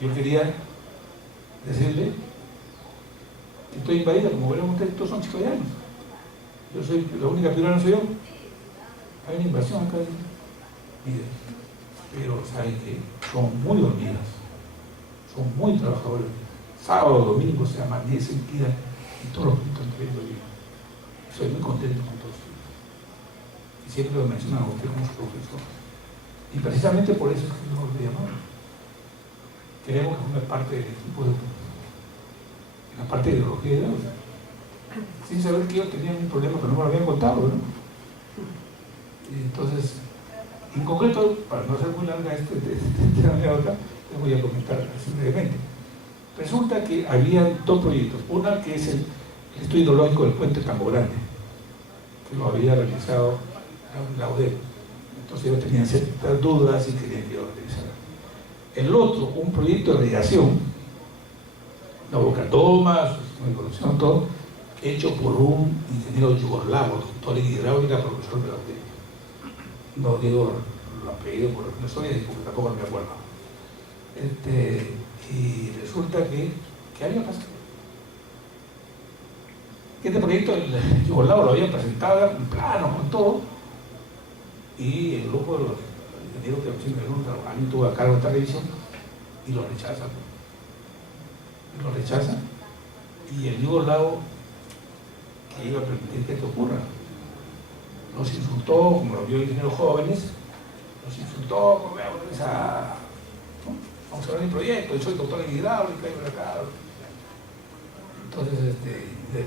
Yo quería decirle que estoy invadida, como verán ustedes, todos son chicoyanos. Yo soy, la única peruana soy yo. Hay una invasión acá. Mire, pero saben que son muy dormidas, son muy trabajadores. Sábado, domingo se amanecen, tiran y todos los puntos trayendo yo. Soy muy contento con todos ustedes. Y siempre lo mencionan a usted como su profesor. Y precisamente por eso es que nos lo llamamos. Queremos que forme parte del equipo de la parte de ideología de Dios. Sin saber que ellos tenían un problema que no me lo habían contado, ¿no? Y entonces, en concreto, para no hacer muy larga esta anécdota, les voy a comentar así brevemente. Resulta que había dos proyectos. Una que es el estudio hidrológico del puente Tambo Grande, que lo había realizado la UDEP. Entonces ellos tenían ciertas dudas y querían que yo lo realizara. El otro, un proyecto de irrigación, la boca toma, su evolución, todo, hecho por un ingeniero yugoslavo, doctor en hidráulica, profesor de la UDEP. No digo lo apellido por la historia, porque tampoco me acuerdo. Y resulta que había pasado. Este proyecto el yugoslavo lo habían presentado en plano, con todo, y el grupo de los ingenieros que recién alguien tuvo a cargo de esta revisión y lo rechazan. Y el yugoslavo que iba a permitir que esto ocurra los insultó, como lo vio ingenieros jóvenes, los insultó, como vamos a ver mi proyecto, yo soy doctor en hidráulica y por acá. Entonces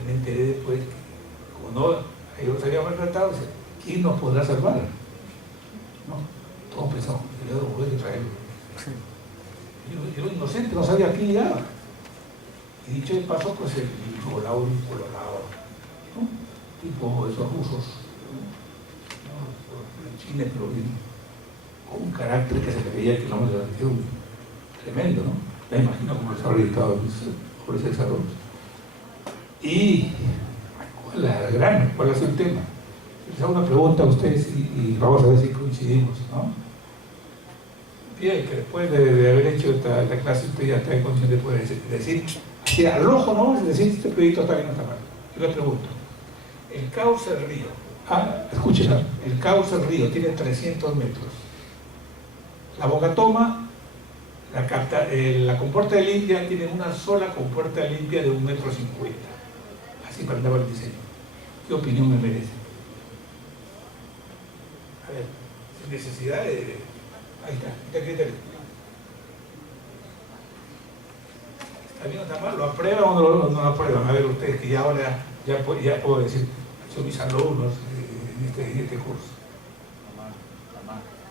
me enteré después que, como no, ellos se habían maltratado, ¿quién nos podrá salvar? ¿No? Todos pensamos, yo voy a traerlo. Yo inocente, no sabía a quién llegaba. Y dicho de paso, pues el yugoslavo colorado, ¿no? Tipo esos rusos, Chile, pero con un carácter que se le veía que no me levantó tremendo, ¿no? Ya imagino cómo les habrá gritado por ese desarrollo. Y ¿cuál ha sido el tema? Les hago una pregunta a ustedes y vamos a ver si coincidimos, ¿no? Bien, que después de haber hecho esta clase usted ya está en condición de poder decir, así al ojo, ¿no? Es decir, este proyecto está bien o está mal. Yo le pregunto, el cauce del río, escuchen, el cauce del río tiene 300 metros. La boca toma, la compuerta de limpia tiene una sola compuerta limpia de 1,50 metros. Así faltaba el diseño. ¿Qué opinión me merece? A ver, sin necesidad de... Ahí está criterio. ¿Está bien o está mal? ¿Lo aprueban o no lo aprueban? A ver ustedes, que ya ahora ya puedo decir, son mis alumnos en este curso.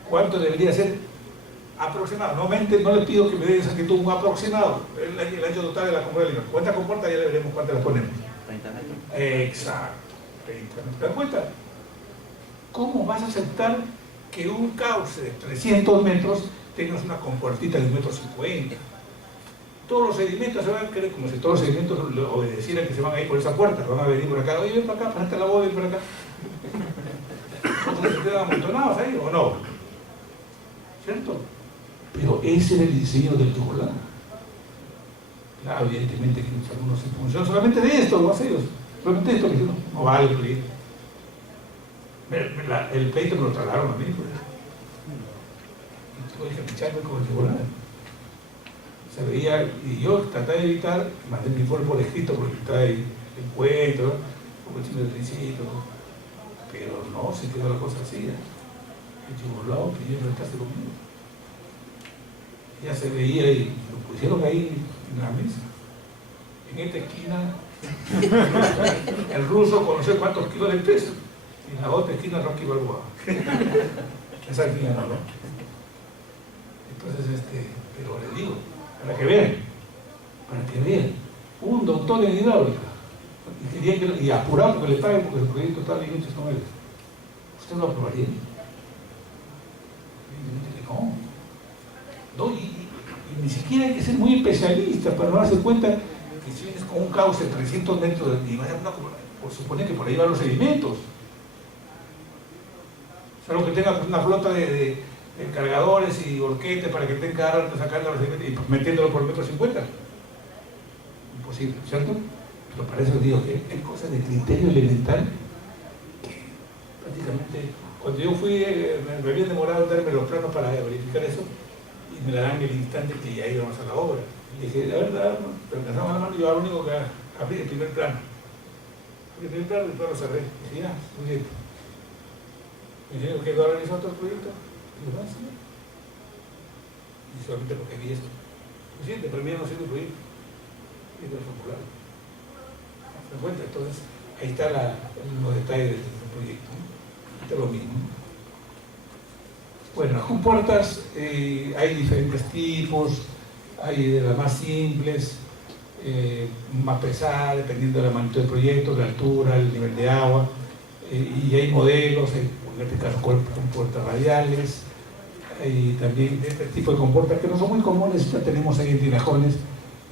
¿Cuánto debería ser? Aproximado. No les pido que me den exactitud, un aproximado. El ancho total de la compuerta de Lima. ¿Cuántas compuertas? Ya le veremos cuántas las ponemos. 30 metros. Exacto. 30 metros. ¿Te das cuenta? ¿Cómo vas a aceptar que un cauce de 300 metros tengas una compuertita de 1,50 metros? Todos los sedimentos se van a querer, como si todos los sedimentos obedecieran que se van a ir por esa puerta, van a venir por acá, oye, ven para acá, pásate la boda, ven por acá. Entonces se quedan amontonados ahí, ¿o no? ¿Cierto? Pero ese era el diseño del yugoslavo. Claro, evidentemente que algunos se funcionan solamente de esto, lo hacen ellos. Solamente de esto, que no vale el pleito. El pleito me lo tragaron a mí, pues. Y tuve que picharme con el yugoslavo. Se veía, y yo traté de evitar, mandé mi informe por escrito porque está ahí el encuentro, un poquito de principio, pero no, se quedó la cosa así. El yugoslavo pidió enfrentarse conmigo. Ya se veía y lo pusieron ahí en la mesa. En esta esquina, el ruso con no sé cuántos kilos de peso, y en la otra esquina Rocky Balboa. Esa esquina no, ¿no? Entonces, pero le digo, para que vean, un doctor en hidráulica, y apurado porque le paguen porque el proyecto está bien hecho con él. ¿Usted lo aprobaría? No, y ni siquiera hay que ser muy especialista para no darse cuenta que si vienes con un cauce de 300 metros y vas a por suponer que por ahí van los sedimentos. Salvo que tenga una flota de cargadores y volquetes para que estén cada rato sacando y metiéndolo por 1,50 m. Imposible, ¿cierto? Pero para eso digo que hay cosas de criterio elemental que prácticamente, cuando yo fui, me habían demorado en darme los planos para verificar eso, y me la dan en el instante que ya íbamos a la obra. Y dije, la verdad, pero alcanzamos la mano, yo lo único que abrí el primer plano. Abrí el primer plano y después lo cerré. Y dije, ya, muy bien. Me dijeron que ahora realizó otro proyecto. Y yo, sí. Y solamente porque vi esto. Suficiente, pero mí no sirve el proyecto. Y es popular. ¿Se dan cuenta? Entonces, ahí están los detalles del proyecto, ¿no? Esto es lo mismo. Bueno, las compuertas hay diferentes tipos, hay de las más simples, más pesadas, dependiendo de la magnitud del proyecto, la altura, el nivel de agua, y hay modelos, en este caso compuertas radiales, hay también este tipo de compuertas que no son muy comunes, ya tenemos ahí en Tinajones,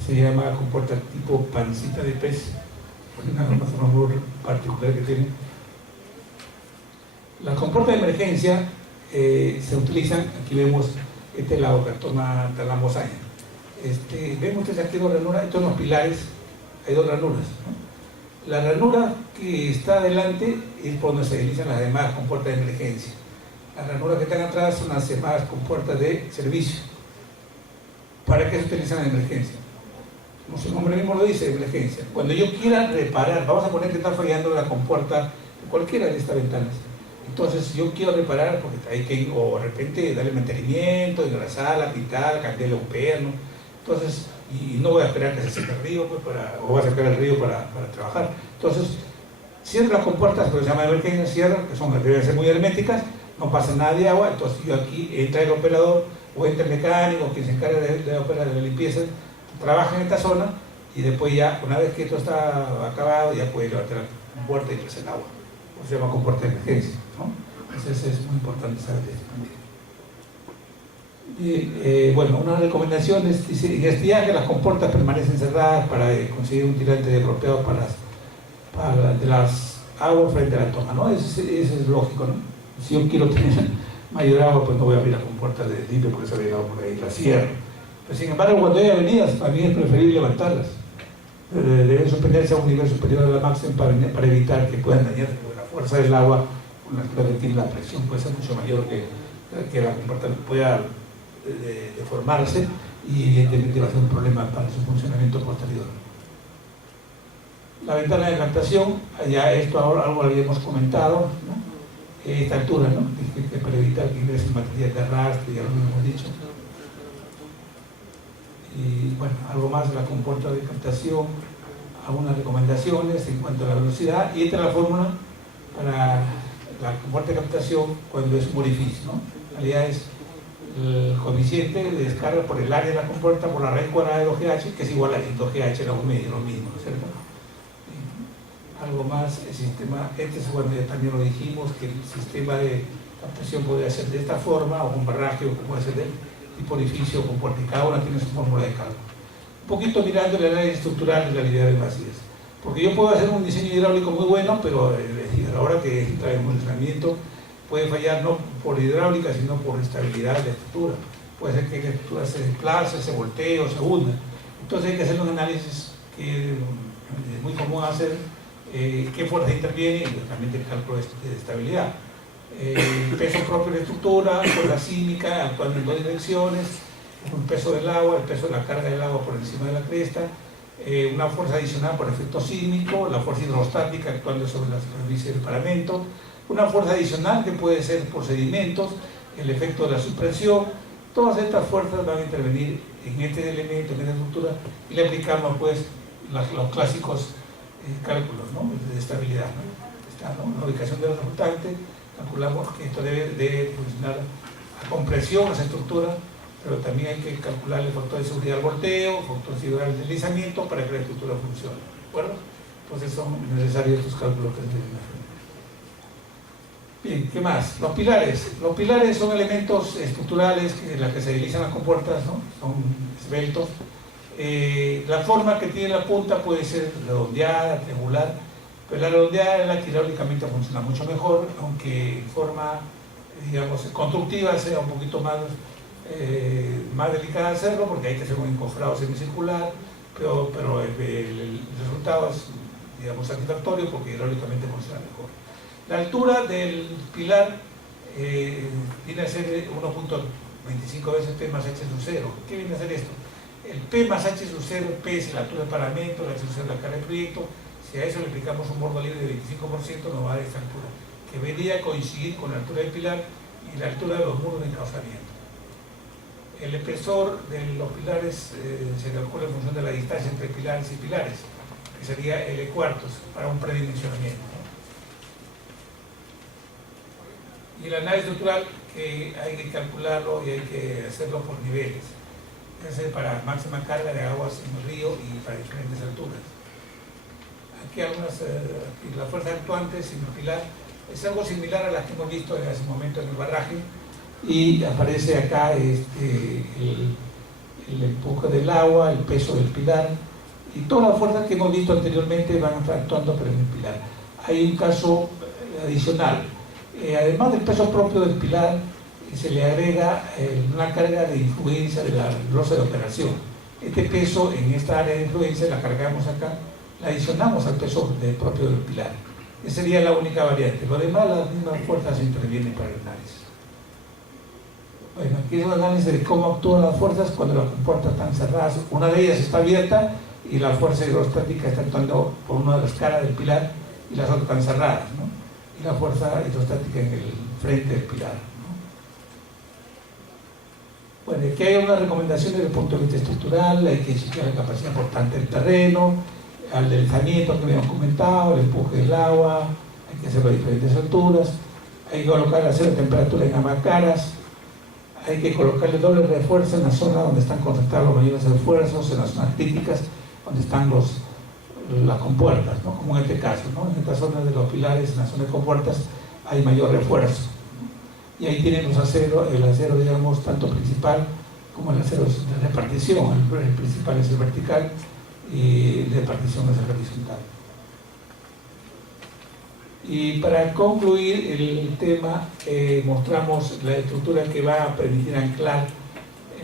se llama compuerta tipo pancita de pez, una forma muy particular que tiene. Las compuertas de emergencia se utilizan, aquí vemos este lado, cartona talamosaña. Vemos ustedes aquí dos ranuras, estos son los pilares, hay dos ranuras, ¿no? La ranura que está adelante es por donde se deslizan las demás compuertas de emergencia. Las ranuras que están atrás son las demás compuertas de servicio. ¿Para qué se utilizan en emergencia? Como su nombre mismo lo dice, emergencia. Cuando yo quiera reparar, vamos a poner que está fallando la compuerta de cualquiera de estas ventanas. Entonces yo quiero reparar porque hay que, o de repente darle mantenimiento, engrasarla, pintarla, cambiarle un perno. Entonces, y no voy a esperar que se seque el río, pues, o voy a sacar el río para trabajar. Entonces, cierro las compuertas, que se llama emergencia, cierro, que deben ser muy herméticas, no pasa nada de agua. Entonces yo aquí entra el operador, o entra el mecánico, quien se encarga de la limpieza, trabaja en esta zona, y después ya, una vez que esto está acabado, ya puede levantar la puerta y traer el agua. Se llama compuerta de emergencia, ¿no? Entonces es muy importante saber esto también. Y, bueno, una recomendación es, dice, en estiaje las compuertas permanecen cerradas para conseguir un tirante apropiado de las aguas frente a la toma, ¿no? Eso es lógico, ¿no? Si yo quiero tener mayor agua, pues no voy a abrir la compuerta de limpio porque se ha llegado por ahí, la cierro. Pero sin embargo, cuando hay avenidas, también es preferible levantarlas. Deben suspenderse a un nivel superior a la máxima para evitar que puedan dañar la fuerza del agua, la presión puede ser mucho mayor que la compuerta pueda deformarse, y evidentemente va a ser un problema para su funcionamiento posterior. La ventana de captación, ya esto ahora algo lo habíamos comentado, ¿no? Esta altura, ¿no? Que para evitar que ingresen material de arrastre, ya lo hemos dicho. Y bueno, algo más de la compuerta de captación, algunas recomendaciones en cuanto a la velocidad, y esta es la fórmula para la compuerta de captación cuando es un orificio, ¿no? En realidad es el coeficiente de descarga por el área de la compuerta por la raíz cuadrada de 2GH, que es igual a 2GH la 1 medio, lo mismo, ¿cierto? Algo más, el sistema, bueno, ya también lo dijimos, que el sistema de captación podría ser de esta forma, o con barraje, o puede ser de tipo orificio, con puerta, y cada una tiene su fórmula de cálculo. Un poquito mirando el análisis estructural de la unidades vacías, porque yo puedo hacer un diseño hidráulico muy bueno, pero a la hora que entra en funcionamiento puede fallar no por hidráulica, sino por estabilidad de la estructura. Puede ser que la estructura se desplace, se voltee o se hunda. Entonces hay que hacer un análisis que es muy común hacer, qué fuerza interviene, y también el cálculo de estabilidad. El peso propio de la estructura, fuerza sísmica actuando en dos direcciones, el peso del agua, el peso de la carga del agua por encima de la cresta, una fuerza adicional por efecto sísmico, la fuerza hidrostática actuando sobre la superficie del paramento, una fuerza adicional que puede ser por sedimentos, el efecto de la suspensión. Todas estas fuerzas van a intervenir en este elemento, en esta estructura, y le aplicamos pues los clásicos cálculos, ¿no?, de estabilidad, ¿no? Está, ¿no?, la ubicación del resultante. Calculamos que esto debe funcionar a compresión, a esa estructura, pero también hay que calcular el factor de seguridad al volteo, el factor de seguridad al deslizamiento para que la estructura funcione, ¿de acuerdo? Entonces son necesarios estos cálculos que se tienen que hacer. Bien, ¿qué más? Los pilares. Los pilares son elementos estructurales en los que se deslizan las compuertas, ¿no? Son esbeltos. La forma que tiene la punta puede ser redondeada, triangular, pero la redondeada es la que hidráulicamente funciona mucho mejor, aunque en forma digamos, constructiva sea un poquito más delicada hacerlo, porque hay que hacer un encofrado semicircular, pero el resultado es, digamos, satisfactorio porque hidráulicamente funciona mejor. La altura del pilar viene a ser 1.25 veces P más H sub 0. ¿Qué viene a ser esto? El P más H sub 0, P es la altura del paramento, la H sub 0 es la carga del proyecto. Si a eso le aplicamos un bordo libre de 25%, nos va a dar esta altura, que vendría a coincidir con la altura del pilar y la altura de los muros de encauzamiento. El espesor de los pilares se calcula en función de la distancia entre pilares y pilares, que sería L cuartos para un predimensionamiento, ¿no? Y el análisis estructural, que hay que calcularlo y hay que hacerlo por niveles, es para máxima carga de aguas en el río y para diferentes alturas. Aquí las fuerzas actuantes en el pilar es algo similar a las que hemos visto en ese momento en el barraje, y aparece acá el empuje del agua, el peso del pilar, y todas las fuerzas que hemos visto anteriormente van a estar actuando pero en el pilar. Hay un caso adicional. Además del peso propio del pilar, se le agrega una carga de influencia de la losa de operación. Este peso en esta área de influencia la cargamos acá, la adicionamos al peso propio del pilar. Esa sería la única variante. Lo demás, las mismas fuerzas intervienen para el análisis. Bueno, aquí es un análisis de cómo actúan las fuerzas cuando las compuertas están cerradas. Una de ellas está abierta y la fuerza hidrostática está actuando por una de las caras del pilar y las otras están cerradas, ¿no? Y la fuerza hidrostática en el frente del pilar, ¿no? Bueno, aquí hay unas recomendaciones desde el punto de vista estructural. Hay que chequear la capacidad portante del terreno, al deslizamiento que habíamos comentado, el empuje del agua, hay que hacerlo a diferentes alturas, hay que colocar la cero temperatura en ambas caras, hay que colocarle doble refuerzo en la zona donde están concentrados los mayores esfuerzos, en las zonas críticas donde están las compuertas, ¿no? Como en este caso, ¿no? En esta zona de los pilares, en la zona de compuertas, hay mayor refuerzo, ¿no? Y ahí tienen los aceros, el acero, digamos, tanto principal como el acero de repartición. El principal es el vertical y la repartición es el horizontal. Y para concluir el tema, mostramos la estructura que va a permitir anclar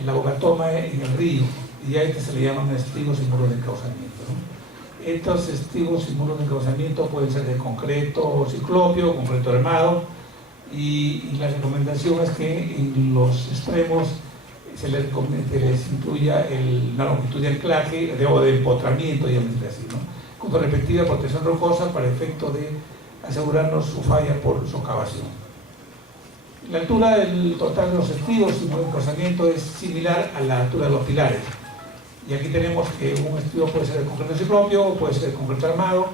la bocatoma en el río, y a este se le llaman estribos y muros de encauzamiento, ¿no? Estos estribos y muros de encauzamiento pueden ser de concreto ciclopio, concreto armado, y la recomendación es que en los extremos se les incluya la longitud de anclaje o de empotramiento, digamos así, ¿no? Con su respectiva protección rocosa para efecto de asegurarnos su falla por socavación. La altura del total de los estribos y muros de encauzamiento es similar a la altura de los pilares. Y aquí tenemos que un estribo puede ser de concreto ciclopio o puede ser de concreto armado,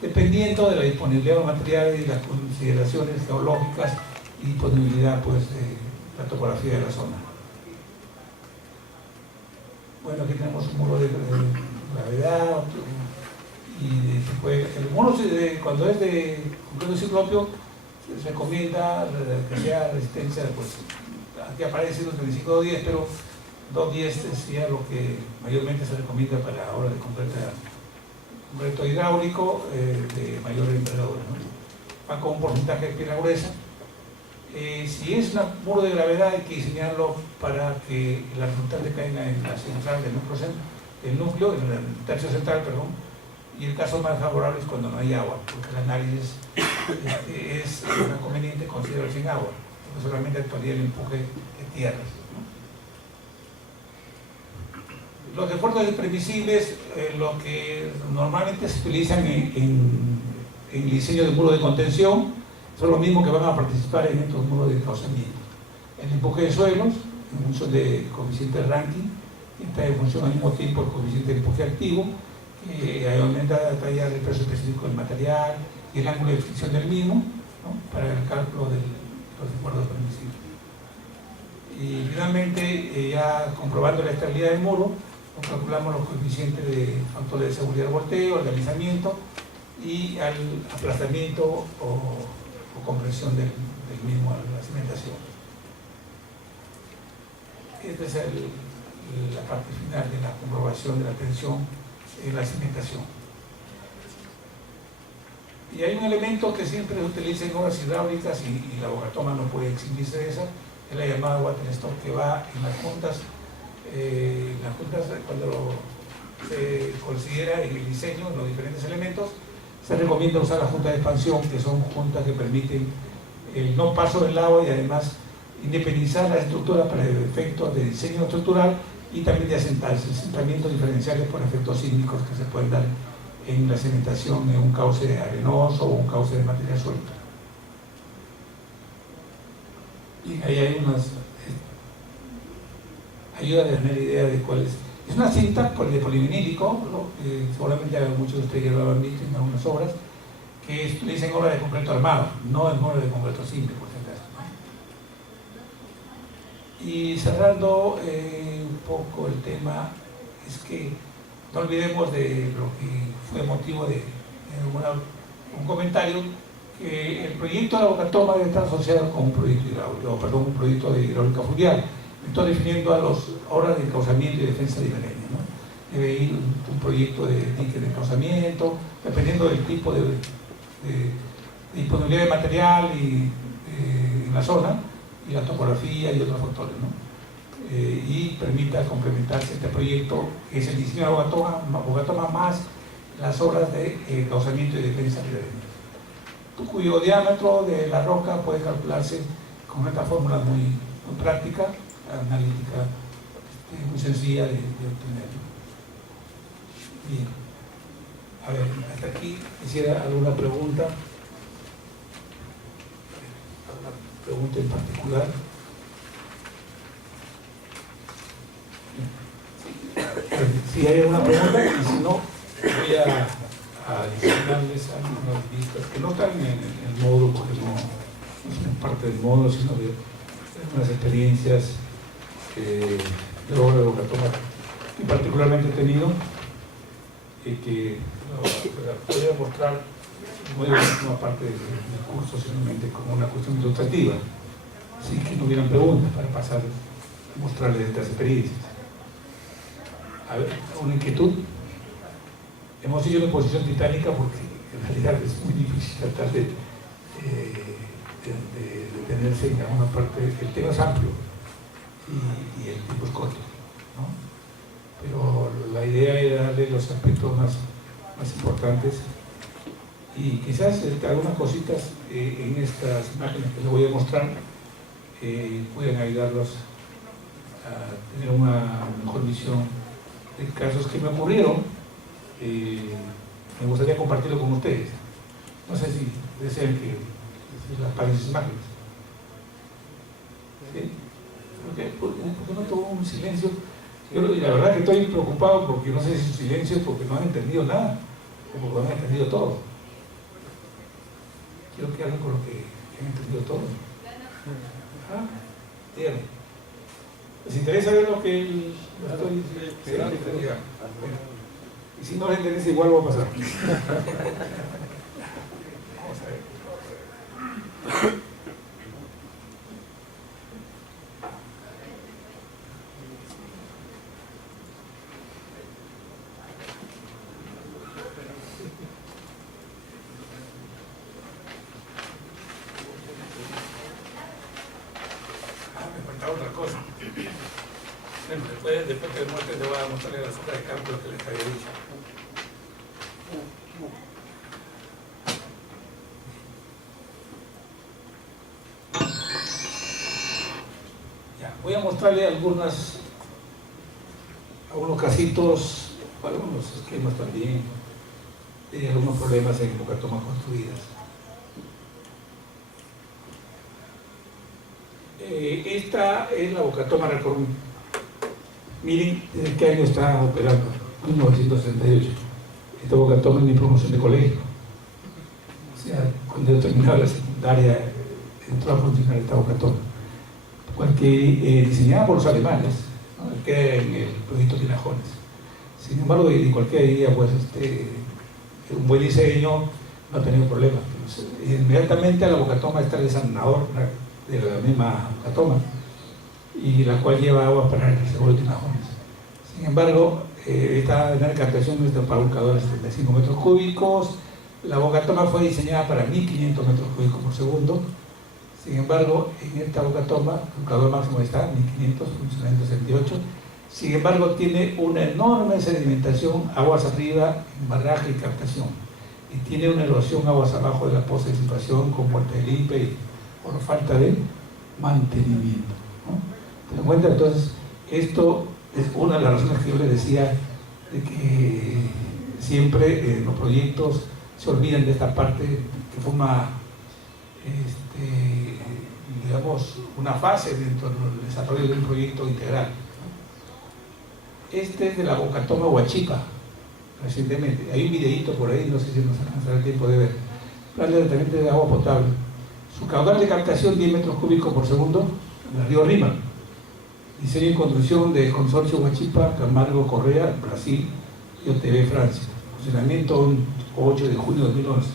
dependiendo de la disponibilidad de materiales y las consideraciones geológicas y disponibilidad, pues, de la topografía de la zona. Bueno, aquí tenemos un muro de gravedad, y el muro cuando es de concreto ciclopio se recomienda que sea resistencia, pues aquí aparece 235-210, pero 210 sería lo que mayormente se recomienda para la obra de concreto hidráulico de mayor envergadura, ¿no? Va con un porcentaje de piedra gruesa. Si es un muro de gravedad, hay que diseñarlo para que la resultante caiga en la central del núcleo, en el tercio central, perdón. Y el caso más favorable es cuando no hay agua, porque el análisis es una conveniente considerar sin agua, porque solamente actuaría el empuje de tierras, ¿no? Los esfuerzos imprevisibles, lo que normalmente se utilizan en el diseño de muros de contención, son los mismos que van a participar en estos muros de encauzamiento. El empuje de suelos, en función del coeficiente de Rankine, que está en función al mismo tiempo el coeficiente de empuje activo, que aumenta a detallar el peso específico del material y el ángulo de fricción del mismo, ¿no? Para el cálculo de los esfuerzos permisibles. Y finalmente, ya comprobando la estabilidad del muro, calculamos los coeficientes de factores de seguridad de volteo, el deslizamiento y al aplastamiento o compresión del mismo a la cimentación. Esta es la parte final de la comprobación de la tensión en la cimentación. Y hay un elemento que siempre se utiliza en obras hidráulicas y la Bocatoma no puede eximirse de esa, es la llamada water stop, que va en las juntas cuando se considera en el diseño, en los diferentes elementos, se recomienda usar la junta de expansión, que son juntas que permiten el no paso del agua y además independizar la estructura para efectos de diseño estructural y también de asentamientos diferenciales por efectos sísmicos que se pueden dar en la cementación en un cauce arenoso o un cauce de material suelto. Y ahí hay unas ayuda a tener idea de cuál es. Es una cinta de polivinílico, ¿no? Seguramente muchos de ustedes ya lo han visto en algunas obras, que utilizan obra de concreto armado, no en obra de concreto simple, por si acaso. Y cerrando un poco el tema, es que no olvidemos de lo que fue motivo de un comentario, que el proyecto de la Bocatoma debe estar asociado con un proyecto hidráulico, perdón, un proyecto de hidráulica fluvial. Estoy definiendo a las obras de encauzamiento y defensa ribereña, ¿no? Debe ir un proyecto de dique de encauzamiento, dependiendo del tipo de disponibilidad de material en la zona, y la topografía y otros factores, ¿no? Y permita complementarse este proyecto, que es el diseño de Bocatoma más las obras de encauzamiento y defensa ribereña, cuyo diámetro de la roca puede calcularse con esta fórmula muy práctica, analítica, muy sencilla de obtener. Bien, a ver, hasta aquí quisiera alguna pregunta en particular. Si hay alguna pregunta, y si no, voy a adicionarles algunas vistas que no están en el módulo, porque no son parte del módulo, sino de unas experiencias de obra de Bocatoma que particularmente he tenido y que podría mostrar no parte del curso, simplemente como una cuestión ilustrativa, así que no hubieran preguntas para pasar a mostrarles estas experiencias. A ver, una inquietud. Hemos hecho una exposición titánica porque en realidad es muy difícil tratar de detenerse en alguna parte. El tema es amplio y el tiempo es corto, ¿no? Pero la idea era darle los aspectos más importantes y quizás algunas cositas en estas imágenes que les voy a mostrar pueden ayudarlos a tener una mejor visión de casos que me ocurrieron. Me gustaría compartirlo con ustedes. No sé si desean que las pasen sus imágenes. ¿Sí? ¿Por qué no tuvo un silencio? Yo la verdad que estoy preocupado porque no sé si su silencio es porque no han entendido nada o porque no han entendido todo. Quiero que hagan con lo que han entendido todo. ¿Ah? Díganme. ¿Les interesa ver lo que estoy diciendo? Y si no les interesa, igual va a pasar. Vamos a ver. Me faltaba otra cosa. Bueno, después que muestre te voy a mostrarle la hoja de cálculo que les había dicho. Ya, voy a mostrarle algunos casitos, algunos esquemas también, algunos problemas en Bocatomas construidas. Esta es la Bocatoma Reforma. Miren desde qué año está operando, 1968. Esta Bocatoma es mi promoción de colegio. O sea, cuando yo terminaba la secundaria, entró a funcionar esta Bocatoma. Diseñada por los alemanes, ¿no? Queda en el proyecto Tinajones. Sin embargo, de cualquier día, pues, un buen diseño no ha tenido problemas. Inmediatamente a la Bocatoma está el desalinador de la misma Bocatoma, y la cual lleva agua para el reservorio de Tinajones. Sin embargo, esta captación es de para un cada 75 metros cúbicos, La boca toma fue diseñada para 1500 metros cúbicos por segundo. Sin embargo, en esta boca toma, el caudal máximo está 1500, funcionamiento 68. Sin embargo, tiene una enorme sedimentación aguas arriba, en barraje y captación. Y tiene una erosión aguas abajo de la poza de disipación con puerta de limpia y por falta de mantenimiento, ¿no? ¿Te das cuenta? Entonces, esto es una de las razones que yo les decía de que siempre los proyectos se olvidan de esta parte que forma, digamos, una fase dentro del desarrollo de un proyecto integral. Este es de la boca toma Huachipa, recientemente. Hay un videíto por ahí, no sé si nos alcanzará el tiempo de ver. Plan de tratamiento de agua potable. Su caudal de captación 10 metros cúbicos por segundo, en el río Rima. Diseño y construcción de Consorcio Huachipa, Camargo Correa, Brasil y OTB Francia. Funcionamiento 8 de junio de 2011.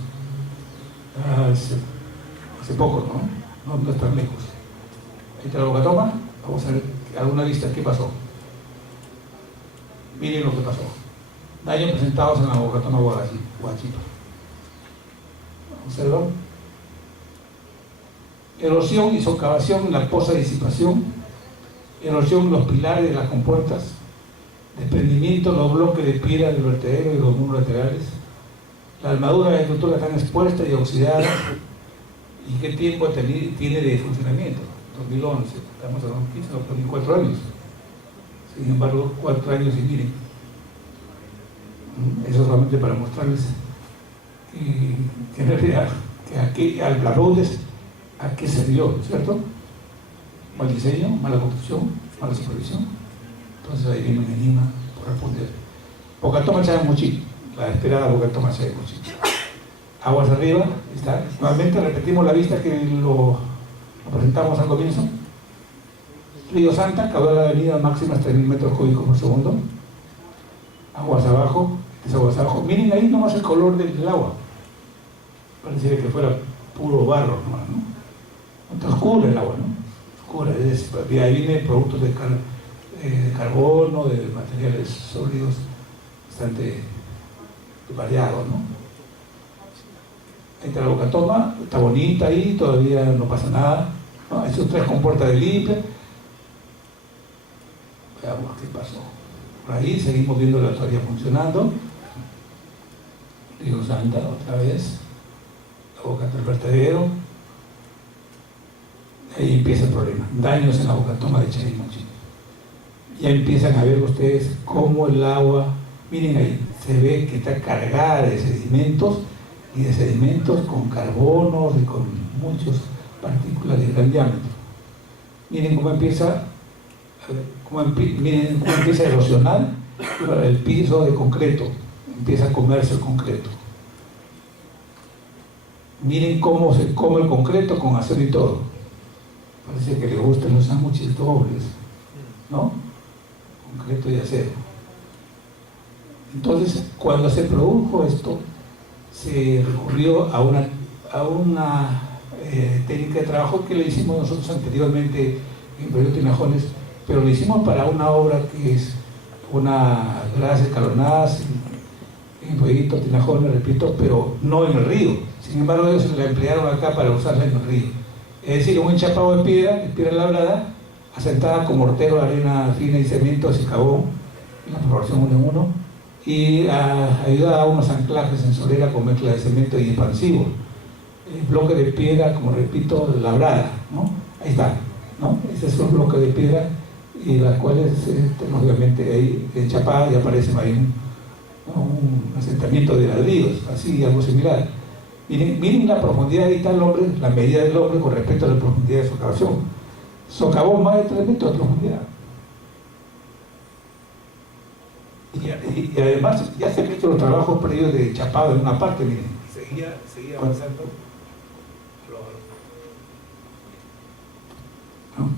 Hace poco, ¿no? No es tan lejos. Ahí está la boca toma. Vamos a ver alguna lista. ¿Qué pasó? Miren lo que pasó. Daños presentados en la boca toma Huachipa. Observan. Erosión y socavación en la poza de disipación. Erosión en los pilares de las compuertas. Desprendimiento de los bloques de piedra del vertedero y los muros laterales. La armadura de la estructura están expuestas y oxidadas. ¿Y qué tiempo tiene de funcionamiento? 2011. Estamos hablando de 15, no, 4 años. Sin embargo, 4 años y miren. Eso solamente para mostrarles que en realidad, que aquí, al Blarodes, ¿a qué se dio? ¿Cierto? Mal diseño, mala construcción, mala supervisión. Entonces ahí viene un enigma por responder. Boca toma Chayamuchí, la esperada boca toma Chayamuchí. Aguas arriba, está. Nuevamente repetimos la vista que lo presentamos al comienzo. Río Santa, caudal de la avenida máxima 3.000 metros cúbicos por segundo. Aguas abajo, aguas abajo. Miren ahí nomás el color del agua. Pareciera que fuera puro barro nomás, ¿no? Está oscura el agua, ¿no? Oscura, de ahí vienen productos de carbono, de materiales sólidos, bastante variados, ¿no? Ahí está la boca toma, está bonita ahí, todavía no pasa nada, ¿no? Esos 3 compuertas de limpia. Veamos qué pasó. Por ahí seguimos viendo la tubería funcionando. Río Santa otra vez. La boca del vertedero. Ahí empieza el problema. Daños en la boca toma de Chayamuchí. Ya empiezan a ver ustedes cómo el agua, miren ahí, se ve que está cargada de sedimentos y de sedimentos con carbonos y con muchas partículas de gran diámetro. Miren cómo empieza. Miren cómo empieza a erosionar el piso de concreto, empieza a comerse el concreto. Miren cómo se come el concreto con acero y todo. Parece que le gustan los sándwiches dobles, ¿no? Concreto y acero. Entonces, cuando se produjo esto, se recurrió a una técnica de trabajo que le hicimos nosotros anteriormente en el proyecto Tinajones, pero lo hicimos para una obra que es una gradas escalonadas en el proyecto Tinajones, repito, pero no en el río. Sin embargo, ellos la emplearon acá para usarla en el río. Es decir, un enchapado de piedra labrada, asentada con mortero, arena fina y cemento, y carbón, en la proporción 1 en 1, y ayudada a unos anclajes en solera con mezcla de cemento y expansivo. Bloque de piedra, como repito, labrada, ¿no? Ahí está, ¿no? Ese es un bloque de piedra y las cuales, obviamente, ahí enchapada y aparece ahí un asentamiento de ladrillos, así, algo similar. Miren la profundidad, ahí está el hombre, la medida del hombre con respecto a la profundidad de socavación. Socavó más de 3 metros de profundidad. Y además ya se han hecho los trabajos previos de chapado en una parte, miren. Seguía avanzando. ¿No?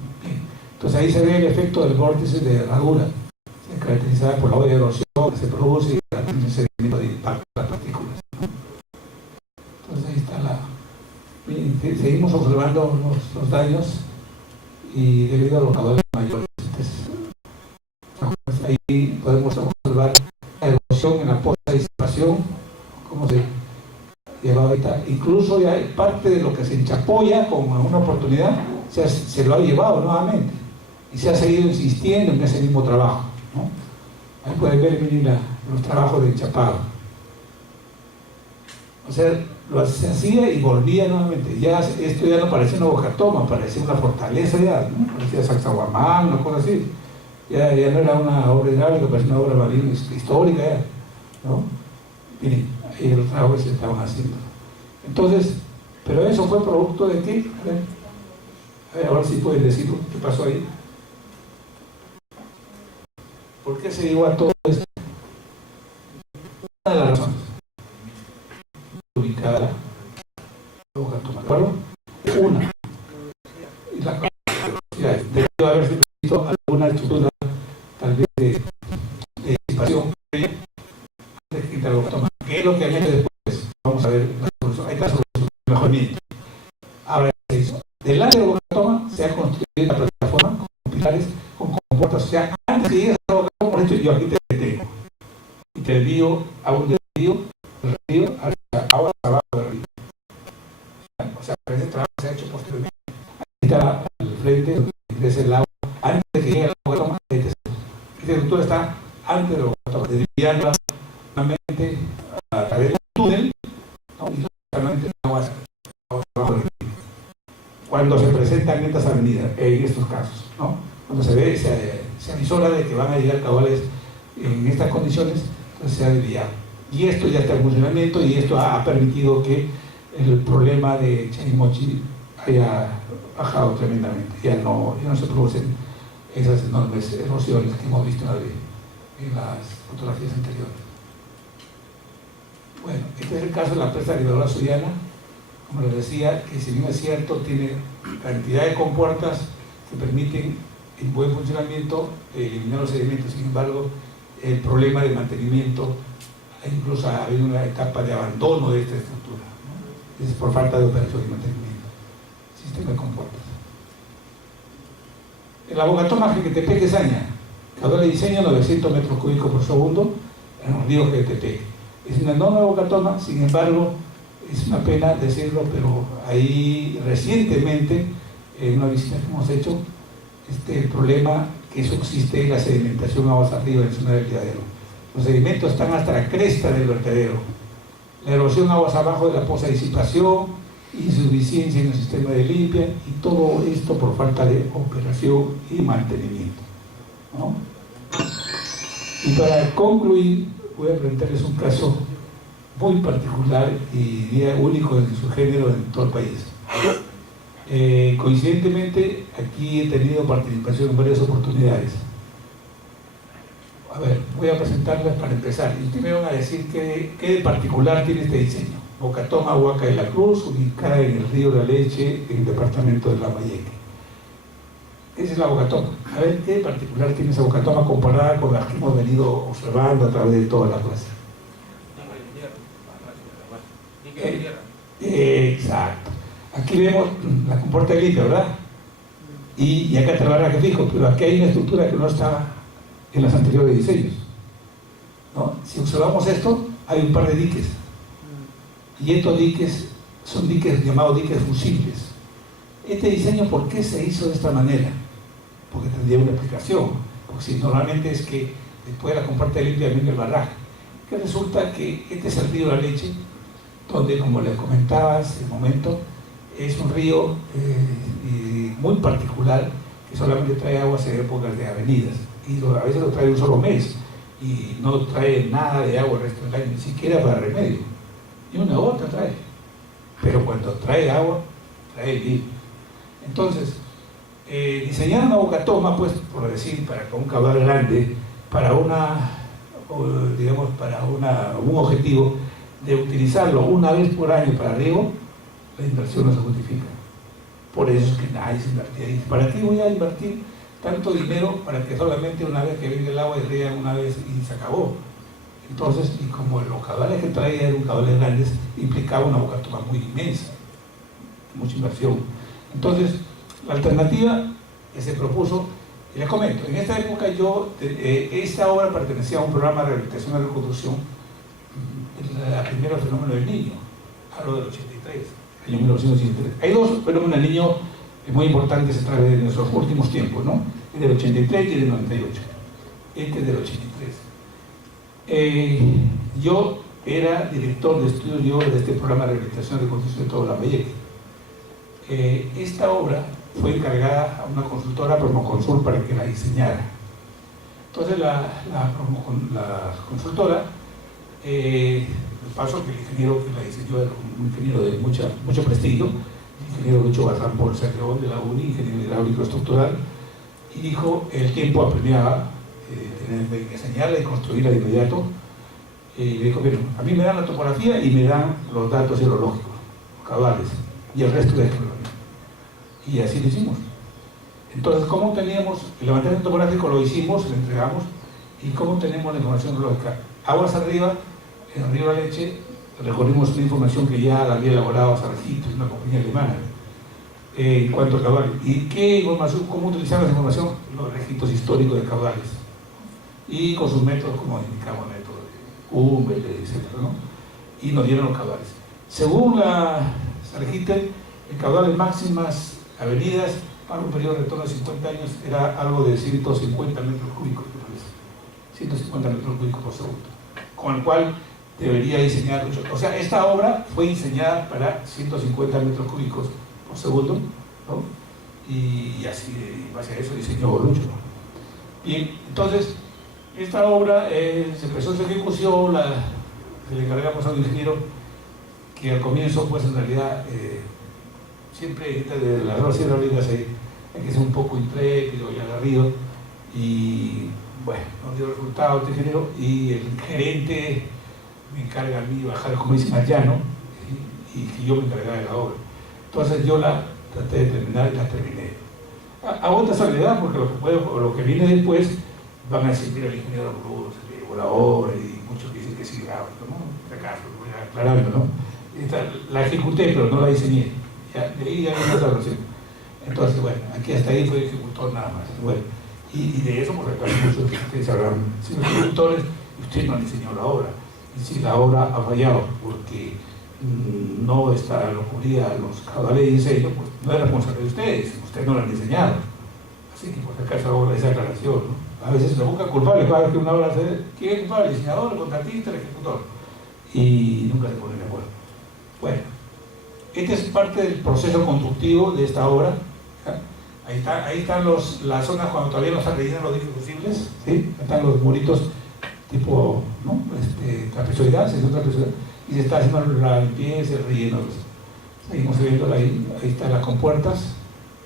Entonces ahí se ve el efecto del vórtice de herradura, caracterizada por la olla de erosión que se produce y el sedimento de impacto de las partículas, ¿no? Entonces ahí está seguimos observando los daños y debido a los caudales mayores. Entonces, ahí podemos observar la erosión en la poza de disipación, cómo se llevado ahorita, incluso ya parte de lo que se enchapó ya con una oportunidad, se lo ha llevado nuevamente y se ha seguido insistiendo en ese mismo trabajo, ¿no? Ahí pueden ver, miren, los trabajos de enchapado. O sea, se hacía y volvía nuevamente. Ya, esto ya no parecía una bocatoma, parecía una fortaleza ya, ¿no? Parecía Sacsayhuamán, una cosa así. Ya no era una obra hidráulica, parecía una obra más bien histórica ya, ¿no? Miren, ahí los trabajos que se estaban haciendo. Entonces, pero eso fue producto de qué? A ver, ahora sí pueden decir qué pasó ahí. ¿Por qué se llegó a todo esto? Una de las razones. Ubicada la bocatoma, ¿de acuerdo? Una. Y la debió haberse visto alguna estructura, tal vez de disipación de la bocatoma. ¿Qué es lo que han hecho después? Vamos a ver la solución. Hay casos de mejoramiento. Ahora, delante de la bocatoma se ha construido una plataforma con pilares, con compuertas. O sea, antes de llegar a la bocatoma, por ejemplo, yo aquí te detengo y te envío a un desvío del río hacia aguas abajo del río. O sea, ese trabajo se ha hecho posteriormente. Ahí está al frente, donde ingresa el agua, antes de que llegue a la bocatoma. Esta estructura está antes de la bocatoma, desviándola nuevamente a través del túnel, ¿no? Y solamente aguas abajo del río. Cuando se presentan estas avenidas, en estos casos, ¿no? Cuando se ve, se avisora de que van a llegar caudales en estas condiciones, entonces se ha desviado. Y esto ya está en funcionamiento y esto ha permitido que el problema de Charimochi haya bajado tremendamente. Ya no se producen esas enormes erosiones que hemos visto en las fotografías anteriores. Bueno, este es el caso de la presa Liberadora Suyana. Como les decía, que si bien es cierto, tiene cantidad de compuertas que permiten en buen funcionamiento eliminar los sedimentos. Sin embargo, el problema de mantenimiento, incluso ha habido una etapa de abandono de esta estructura, ¿no? Es por falta de operación y mantenimiento. Sistema de compuertas. En la bocatoma Jequetepec-Esaña, caudal de diseño 900 metros cúbicos por segundo en el río Jequetepec. Es una enorme bocatoma, sin embargo, es una pena decirlo, pero ahí recientemente, en una visita que hemos hecho, el problema que subsiste es la sedimentación aguas arriba en la zona del vertedero. Los sedimentos están hasta la cresta del vertedero. La erosión aguas abajo de la poza de disipación, insuficiencia en el sistema de limpia, y todo esto por falta de operación y mantenimiento, ¿no? Y para concluir, voy a presentarles un caso muy particular y diría único en su género en todo el país. Coincidentemente, aquí he tenido participación en varias oportunidades. A ver, voy a presentarles para empezar. Y ustedes me van a decir qué de particular tiene este diseño. Bocatoma Huaca de la Cruz, ubicada en el río La Leche, en el departamento de Lambayeque. Esa es la bocatoma. A ver, ¿qué de particular tiene esa bocatoma comparada con las que hemos venido observando a través de toda la clase? Exacto. Aquí vemos la compuerta de limpia, ¿verdad? Y acá te lo van a que fijo, pero aquí hay una estructura que no estaba en los anteriores diseños, ¿no? Si observamos esto, hay un par de diques. Y estos diques son diques llamados diques fusibles. Este diseño, ¿por qué se hizo de esta manera? Porque tendría una explicación. Porque si normalmente es que después de la compuerta de limpia viene el barraje. Que resulta que este es el río La Leche, donde, como les comentaba hace un momento, es un río muy particular que solamente trae aguas en épocas de avenidas y a veces lo trae un solo mes y no trae nada de agua el resto del año, ni siquiera para remedio, ni una gota trae, pero cuando trae agua, trae limpio. Entonces, diseñar una bocatoma, pues, por decir, para un caudal grande, para digamos, para un objetivo de utilizarlo una vez por año para riego, la inversión no se justifica. Por eso es que nadie se invertía. Y ¿para qué voy a invertir tanto dinero para que solamente una vez que venga el agua y riegan una vez y se acabó? Entonces, y como los caudales que traía eran caudales grandes, implicaba una bocatoma muy inmensa, mucha inversión. Entonces, la alternativa que se propuso, y les comento, en esta época esta obra pertenecía a un programa de rehabilitación y reconstrucción, la primera fenómeno del Niño. hablo del 83, año 1983. Hay dos fenómenos del Niño muy importantes a través de nuestros últimos tiempos, ¿no? El del 83 y el del 98. Este es del 83. Yo era director de estudio de este programa de rehabilitación y reconstrucción de todo Lambayeque. Esta obra fue encargada a una consultora, Promoconsult, para que la diseñara. Entonces la consultora, el paso que el ingeniero que la diseñó era un ingeniero de mucho prestigio, el ingeniero Lucho Bazán por Saqueón de la UNI, ingeniero hidráulico estructural, y dijo: el tiempo apremiaba, tener que diseñarla y construirla de inmediato. Y le dijo: bueno, a mí me dan la topografía y me dan los datos hidrológicos, los caudales, y el resto de esto. Y así lo hicimos. Entonces, ¿cómo teníamos el levantamiento topográfico? Lo hicimos, lo entregamos. ¿Y cómo tenemos la información hidrológica? Aguas arriba, en el río Leche, recorrimos una información que ya la había elaborado Sargito, una compañía alemana, en cuanto a caudales. ¿Y qué información? ¿Cómo utilizamos la información? Los registros históricos de caudales. Y con sus métodos, como indicamos, métodos de Hummel, etc., ¿no? Y nos dieron los caudales. Según la Sargito, el caudal de máximas avenidas para un periodo de retorno de 50 años era algo de 150 metros cúbicos, me parece. 150 metros cúbicos por segundo. Con el cual debería diseñar Lucho. O sea, esta obra fue diseñada para 150 metros cúbicos por segundo, ¿no? Y así, en base a eso, diseñó Lucho. Bien, entonces, esta obra se empezó su ejecución, se le encargamos a un ingeniero que al comienzo, pues en realidad, siempre de las obras hidráulicas hay que ser un poco intrépido y agarrido, y bueno, nos dio resultados este ingeniero, y el gerente me encarga a mí bajar, como dice, al llano, y que yo me encargaba de la obra. Entonces yo la traté de terminar y la terminé. A otra soledad, porque lo que viene después van a decir: mira, el ingeniero Bruno se llevó la obra, y muchos dicen que sí graba, ¿no? De acaso, voy a aclararlo, ¿no? La ejecuté, pero no la diseñé. Ya, de ahí ya no otra versión. Entonces, bueno, aquí hasta ahí fue ejecutor nada más. Bueno, y de eso, porque hay muchos que ustedes hablan, si los ejecutores, usted no han diseñado la obra. Y si la obra ha fallado porque no está la cubría los caudales de diseño, pues no es responsabilidad de ustedes no la han diseñado. Así que por si acaso hago esa aclaración, ¿no? A veces se busca culpable, cada vez que una obra se ve, ¿quién es culpable? El diseñador, el contratista, el ejecutor. Y nunca se ponen de acuerdo. Bueno, este es parte del proceso constructivo de esta obra. Ahí están las zonas cuando todavía no están rellenas los diques fusibles, ¿sí? Ahí están los muritos tipo, ¿no? Trapezoidal, y se está haciendo la limpieza, el relleno. Seguimos viendo ahí están las compuertas,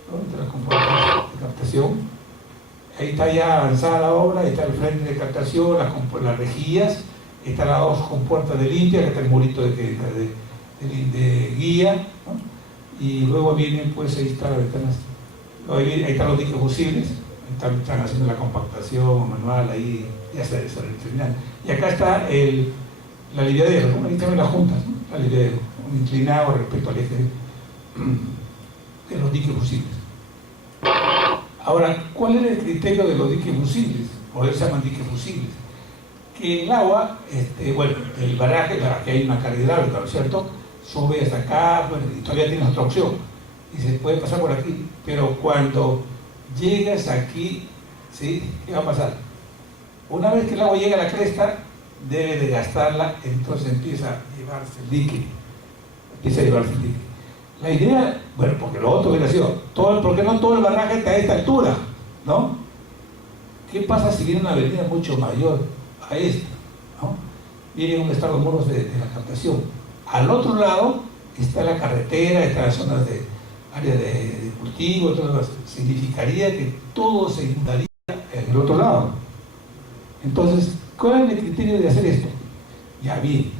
¿no? Las compuertas de captación. Ahí está ya avanzada la obra, ahí está el frente de captación, las rejillas, están las dos compuertas de limpia, que está el murito de guía, ¿no? Y luego vienen, pues ahí están las ventanas, ahí están los diques fusibles, están haciendo la compactación manual, ahí ya está terminando. Y acá está la aliviadero, ¿no? Ahí están las juntas, ¿no? La aliviadero, un inclinado respecto al eje de los diques fusibles. Ahora, ¿cuál es el criterio de los diques fusibles? Por eso se llaman diques fusibles. Que el agua, bueno, el baraje, que hay una carga hidráulica, ¿no es cierto? Sube hasta acá, bueno, y todavía tienes otra opción, y se puede pasar por aquí, pero cuando llegas aquí, ¿sí? ¿Qué va a pasar? Una vez que el agua llega a la cresta, debe de gastarla, entonces empieza a llevarse el dique, La idea, bueno, porque lo otro hubiera sido, ¿por qué no todo el barraje está a esta altura? ¿No? ¿Qué pasa si viene una avenida mucho mayor a esta? ¿No? Vienen donde están los muros de la captación. Al otro lado está la carretera, están las zonas de área de cultivo, significaría que todo se inundaría en el otro lado. Entonces, ¿cuál es el criterio de hacer esto? Ya bien,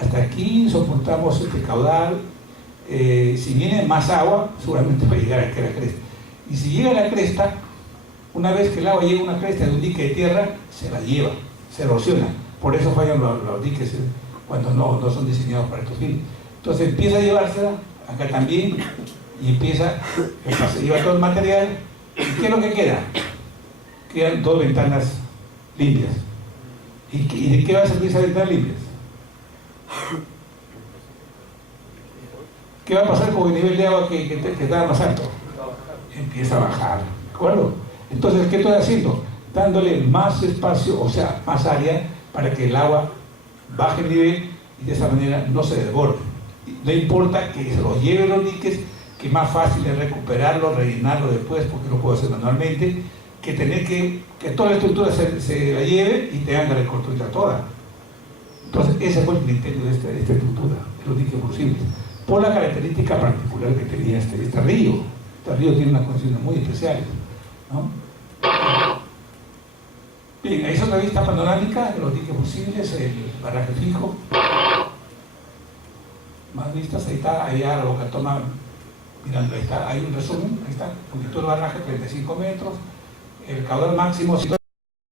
hasta aquí soportamos este caudal, si viene más agua, seguramente va a llegar aquí a la cresta. Y si llega a la cresta, una vez que el agua llega a una cresta de un dique de tierra, se la lleva, se erosiona. Por eso fallan los diques cuando no son diseñados para estos fines. Entonces empieza a llevársela, acá también, y se lleva todo el material. ¿Y qué es lo que queda? Quedan dos ventanas limpias. ¿Y de qué va a servir esas ventanas limpias? ¿Qué va a pasar con el nivel de agua que está más alto? Empieza a bajar, ¿de acuerdo? Entonces, ¿qué estoy haciendo? Dándole más espacio, o sea, más área, para que el agua baje el nivel y de esa manera no se desborde. No importa que se lo lleve los diques, que es más fácil es recuperarlo, rellenarlo después, porque lo puedo hacer manualmente, que tener que toda la estructura se la lleve y tengan que reconstruirla toda. Entonces, ese fue el criterio de esta estructura, de los diques fusibles, por la característica particular que tenía este río. Este río tiene unas condiciones muy especiales, ¿no? Bien, ahí es otra vista panorámica de los diques fusibles, el barraje fijo. Más vistas, ahí está, ahí a la boca toma, mirando, ahí está, hay un resumen, ahí está, longitud del barraje 35 metros, el caudal máximo